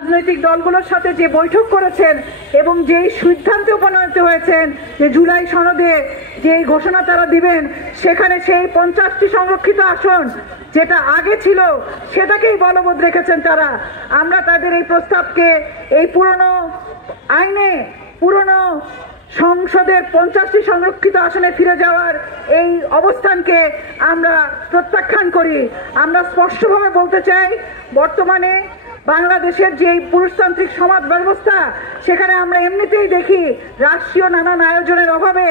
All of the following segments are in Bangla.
রাজনৈতিক দলগুলোর সাথে যে বৈঠক করেছেন এবং যেই সিদ্ধান্তে উপনীত হয়েছেন যে জুলাই সনদে যে ঘোষণা তারা দিবেন, সেখানে সেই 50টি সংরক্ষিত আসন যেটা আগে ছিল সেটাকেই বলবৎ রেখেছেন তারা। আমরা তাদের এই প্রস্তাবকে, এই পুরনো আইনে, পুরনো সংসদের 50টি সংরক্ষিত আসনে ফিরে যাওয়ার এই অবস্থানকে আমরা প্রত্যাখ্যান করি। আমরা স্পষ্টভাবে বলতে চাই, বর্তমানে বাংলাদেশের যে পুরুষতান্ত্রিক সমাজ ব্যবস্থা, সেখানে আমরা এমনিতেই দেখি রাষ্ট্রীয় নানান আয়োজনের অভাবে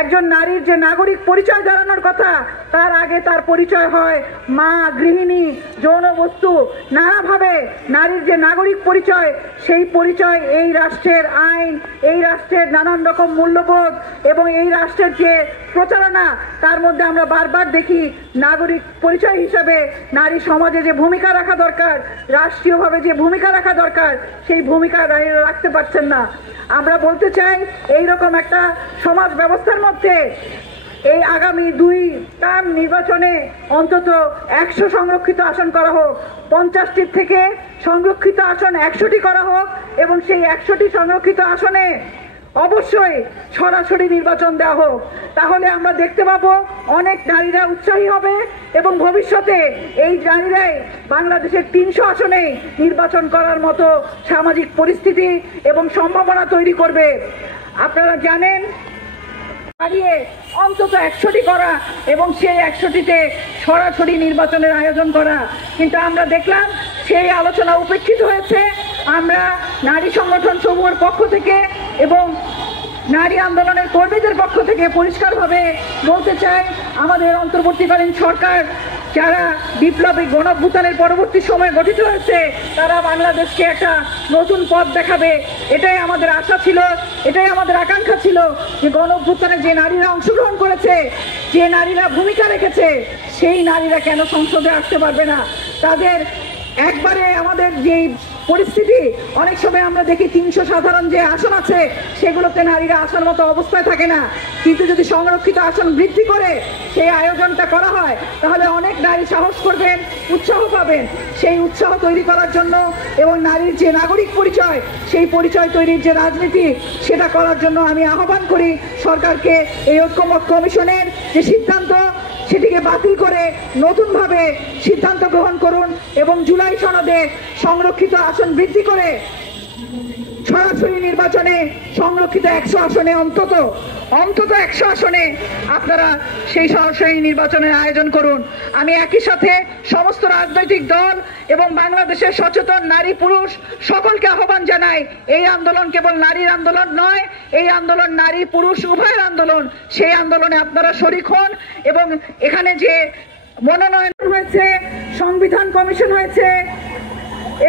একজন নারীর যে নাগরিক পরিচয় দাঁড়ানোর কথা, তার আগে তার পরিচয় হয় মা, গৃহিণী, যৌন বস্তু। নানাভাবে নারীর যে নাগরিক পরিচয়, সেই পরিচয় এই রাষ্ট্রের আইন, এই রাষ্ট্রের নানান রকম মূল্যবোধ এবং এই রাষ্ট্রের যে প্রচারণা, তার মধ্যে আমরা বারবার দেখি নাগরিক পরিচয় হিসাবে নারী সমাজে যে ভূমিকা রাখা দরকার, রাষ্ট্রীয়ভাবে যে ভূমিকা রাখা দরকার, সেই ভূমিকা নারীরা রাখতে পারছেন না। আমরা বলতে চাই, এইরকম একটা সমাজ ব্যবস্থার মধ্যে এই আগামী 2 টার্ম নির্বাচনে অন্তত 100 সংরক্ষিত আসন করা হোক, 50টির থেকে সংরক্ষিত আসন 100টি করা হোক এবং সেই 100টি সংরক্ষিত আসনে অবশ্যই সরাসরি নির্বাচন দেওয়া হোক। তাহলে আমরা দেখতে পাবো অনেক নারীরা উৎসাহী হবে এবং ভবিষ্যতে এই নারীরাই বাংলাদেশের 300 আসনে নির্বাচন করার মতো সামাজিক পরিস্থিতি এবং সম্ভাবনা তৈরি করবে। আপনারা জানেন, দাঁড়িয়ে অন্তত 100টি করা এবং সেই 100টিতে সরাসরি নির্বাচনের আয়োজন করা, কিন্তু আমরা দেখলাম সেই আলোচনা উপেক্ষিত হয়েছে। আমরা নারী সংগঠন সমূহের পক্ষ থেকে এবং নারী আন্দোলনের কর্মীদের পক্ষ থেকে পরিষ্কারভাবে বলতে চাই, আমাদের অন্তর্বর্তীকালীন সরকার যারা বিপ্লবী গণঅভ্যুত্থানের পরবর্তী সময়ে গঠিত হয়েছে, তারা বাংলাদেশকে একটা নতুন পথ দেখাবে। এটাই আমাদের আশা ছিল, এটাই আমাদের আকাঙ্ক্ষা ছিল যে গণঅভ্যুত্থানে যে নারীরা অংশগ্রহণ করেছে, যে নারীরা ভূমিকা রেখেছে, সেই নারীরা কেন সংসদে আসতে পারবে না? তাদের একবারে আমাদের যেই পরিস্থিতি, অনেক সময় আমরা দেখি 300 সাধারণ যে আসন আছে সেগুলোতে নারীরা আসার মতো অবস্থায় থাকে না, কিন্তু যদি সংরক্ষিত আসন বৃদ্ধি করে সেই আয়োজনটা করা হয়, তাহলে অনেক নারী সাহস করবেন, উৎসাহ পাবেন। সেই উৎসাহ তৈরি করার জন্য এবং নারীর যে নাগরিক পরিচয়, সেই পরিচয় তৈরির যে রাজনীতি, সেটা করার জন্য আমি আহ্বান করি সরকারকে এই ঐক্যমত্য কমিশনের যে সিদ্ধান্ত, সেটিকে বাতিল করে নতুনভাবে সিদ্ধান্ত গ্রহণ করুন এবং জুলাই সনদে সংরক্ষিত আসন বৃদ্ধি করে সরাসরি নির্বাচনে সংরক্ষিত 100 আসনে অন্তত 100 আসনে আপনারা সেই সরাসরি নির্বাচনের আয়োজন করুন। আমি একই সাথে সমস্ত রাজনৈতিক দল এবং বাংলাদেশের সচেতন নারী পুরুষ সকলকে আহ্বান জানাই, এই আন্দোলন কেবল নারীর আন্দোলন নয়, এই আন্দোলন নারী পুরুষ উভয়ের আন্দোলন। সেই আন্দোলনে আপনারা শরিক হন এবং এখানে যে মনোনয়ন হয়েছে, সংবিধান কমিশন হয়েছে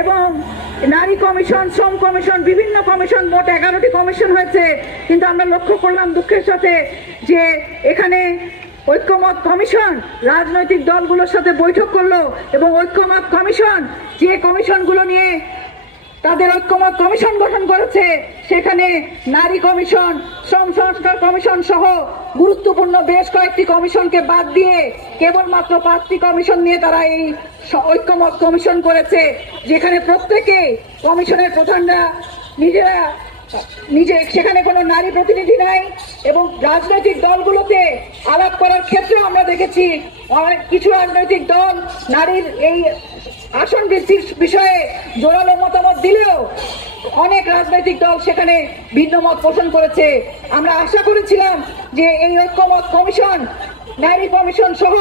এবং নারী কমিশন, শ্রম কমিশন, বিভিন্ন কমিশন, মোট 11টি কমিশন হয়েছে, কিন্তু আমরা লক্ষ্য করলাম দুঃখের সাথে যে এখানে ঐক্যমত কমিশন রাজনৈতিক দলগুলোর সাথে বৈঠক করলো এবং ঐক্যমত কমিশন যে কমিশনগুলো নিয়ে তাদের ঐক্যমত কমিশন গঠন করেছে, সেখানে নারী কমিশন, শ্রম সংস্কার কমিশন সহ গুরুত্বপূর্ণ বেশ কয়েকটি কমিশনকে বাদ দিয়ে কেবলমাত্র 5টি কমিশন নিয়ে তারা এই ঐক্যমত কমিশন করেছে, যেখানে প্রত্যেকে কমিশনের প্রধানরা নিজে সেখানে কোনো নারী প্রতিনিধি নাই এবং রাজনৈতিক দলগুলোতে আলাপ করার ক্ষেত্রে আমরা দেখেছি অনেক কিছু রাজনৈতিক দল নারীর এই আসন বৃদ্ধির বিষয়ে জোরালো মতামত দিলেও অনেক রাজনৈতিক দল সেখানে ভিন্ন মত পোষণ করেছে। আমরা আশা করেছিলাম যে এই ঐক্যমত কমিশন, নারী কমিশন সহ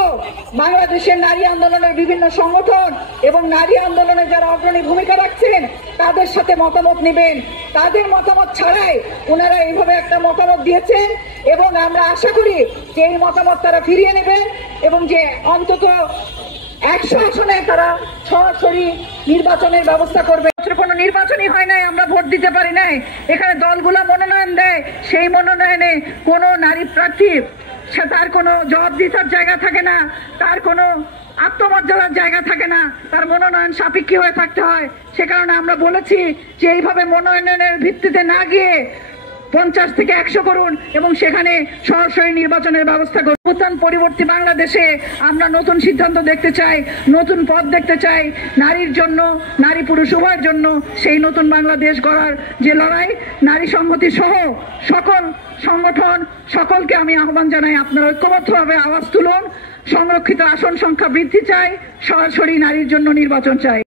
বাংলাদেশের নারী আন্দোলনের বিভিন্ন সংগঠন এবং নারী আন্দোলনে যারা অগ্রণী ভূমিকা রাখছেন তাদের সাথে মতামত নেবেন। তাদের মতামত ছাড়াই ওনারা এইভাবে একটা মতামত দিয়েছেন এবং আমরা আশা করি যে এই মতামত তারা ফিরিয়ে নেবেন এবং যে অন্তত 100 আসনে তারা সরাসরি নির্বাচনের ব্যবস্থা করবে। কোনো নির্বাচনই হয় নাই, আমরা ভোট দিতে পারি নাই, এখানে দলগুলো মনোনয়ন দেয়, সেই মনোনয়নে কোনো নারী প্রার্থী তার কোনো জবাবদিহিতার জায়গা থাকে না, তার কোনো আত্মমর্যাদার জায়গা থাকে না, তার মনোনয়ন সাপেক্ষী হয়ে থাকতে হয়। সে কারণে আমরা বলেছি যে এইভাবে মনোনয়নের ভিত্তিতে না গিয়ে 50 থেকে 100 করুন এবং সেখানে সরাসরি নির্বাচনের ব্যবস্থা করুন। পরবর্তী বাংলাদেশে আমরা নতুন সিদ্ধান্ত দেখতে চাই, নতুন পথ দেখতে চাই নারীর জন্য, নারী পুরুষ উভয়ের জন্য। সেই নতুন বাংলাদেশ গড়ার যে লড়াই, নারী সংহতি সহ সকল সংগঠন, সকলকে আমি আহ্বান জানাই, আপনারা ঐক্যবদ্ধভাবে আওয়াজ তুলুন। সংরক্ষিত আসন সংখ্যা বৃদ্ধি চাই, সরাসরি নারীর জন্য নির্বাচন চাই।